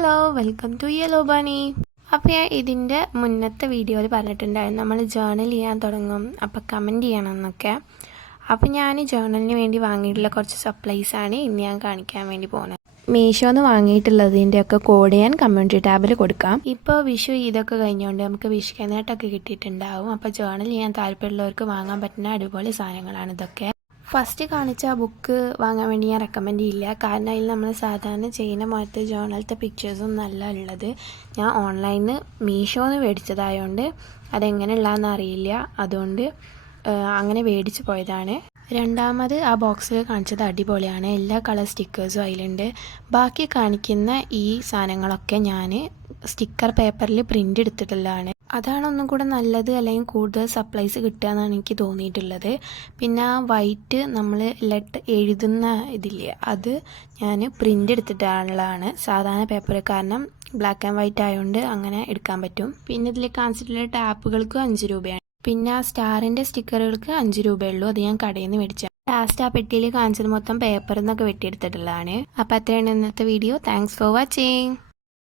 Hello welcome to yellow bunny. അപ്പോൾ ഞാൻ ഇതിൻ്റെ മുന്നത്തെ വീഡിയോയിൽ പറഞ്ഞിട്ടുണ്ടായിരുന്നു നമ്മൾ ജേർണൽ ചെയ്യാൻ തുടങ്ങും, അപ്പോൾ കമൻറ്റ് ചെയ്യണം എന്നൊക്കെ. അപ്പോൾ ഞാൻ ജേർണലിന് വേണ്ടി വാങ്ങിയിട്ടുള്ള കുറച്ച് സപ്ലൈസാണ് ഇന്ന് ഞാൻ കാണിക്കാൻ വേണ്ടി പോകുന്നത്. മീഷോന്ന് വാങ്ങിയിട്ടുള്ളതിൻ്റെയൊക്കെ കോഡ് ഞാൻ കമ്മ്യൂണിറ്റി ടാബിൽ കൊടുക്കാം. ഇപ്പോൾ വിഷു ഇതൊക്കെ കഴിഞ്ഞുകൊണ്ട് നമുക്ക് വിഷുക്കനായിട്ടൊക്കെ കിട്ടിയിട്ടുണ്ടാവും. അപ്പോൾ ജേർണൽ ചെയ്യാൻ താല്പര്യമുള്ളവർക്ക് വാങ്ങാൻ പറ്റുന്ന അടിപൊളി സാധനങ്ങളാണ് ഇതൊക്കെ. ഫസ്റ്റ് കാണിച്ച ആ ബുക്ക് വാങ്ങാൻ വേണ്ടി ഞാൻ റെക്കമെൻഡ് ചെയ്യില്ല, കാരണം അതിൽ നമ്മൾ സാധാരണ ചെയ്യുന്ന പോലത്തെ ജേർണലത്തെ പിക്ചേഴ്സും നല്ല ഉള്ളത്. ഞാൻ ഓൺലൈനിൽ മീഷോന്ന് മേടിച്ചതായതുകൊണ്ട് അതെങ്ങനെയുള്ളതെന്ന് അറിയില്ല, അതുകൊണ്ട് അങ്ങനെ മേടിച്ച് പോയതാണ്. രണ്ടാമത് ആ ബോക്സിൽ കാണിച്ചത് അടിപൊളിയാണ്, എല്ലാ കളർ സ്റ്റിക്കേഴ്സും അതിലുണ്ട്. ബാക്കി കാണിക്കുന്ന ഈ സാധനങ്ങളൊക്കെ ഞാൻ സ്റ്റിക്കർ പേപ്പറിൽ പ്രിൻ്റ് എടുത്തിട്ടുള്ളതാണ്. അതാണ് ഒന്നും കൂടെ നല്ലത്, അല്ലെങ്കിൽ കൂടുതൽ സപ്ലൈസ് കിട്ടുക എന്നാണ് എനിക്ക് തോന്നിയിട്ടുള്ളത്. പിന്നെ ആ വൈറ്റ് നമ്മൾ ലെറ്റ് എഴുതുന്ന ഇതില്ലേ, അത് ഞാൻ പ്രിൻ്റ് എടുത്തിട്ടുള്ളതാണ് സാധാരണ പേപ്പർ, കാരണം ബ്ലാക്ക് ആൻഡ് വൈറ്റ് ആയതുകൊണ്ട് അങ്ങനെ എടുക്കാൻ പറ്റും. പിന്നെ ഇതിൽ കാണിച്ചിട്ടുള്ള ടാപ്പുകൾക്ക് 5 രൂപയാണ്. പിന്നെ ആ സ്റ്റാറിൻ്റെ സ്റ്റിക്കറുകൾക്ക് 5 രൂപയുള്ളൂ, അത് ഞാൻ കടയിൽ നിന്ന് മേടിച്ചത്. ലാസ്റ്റ് ആ പെട്ടിയിൽ കാണിച്ചത് മൊത്തം പേപ്പറിൽ നിന്നൊക്കെ വെട്ടിയെടുത്തിട്ടുള്ളതാണ്. അപ്പോൾ അത്രയാണ് ഇന്നത്തെ വീഡിയോ. Thanks for watching.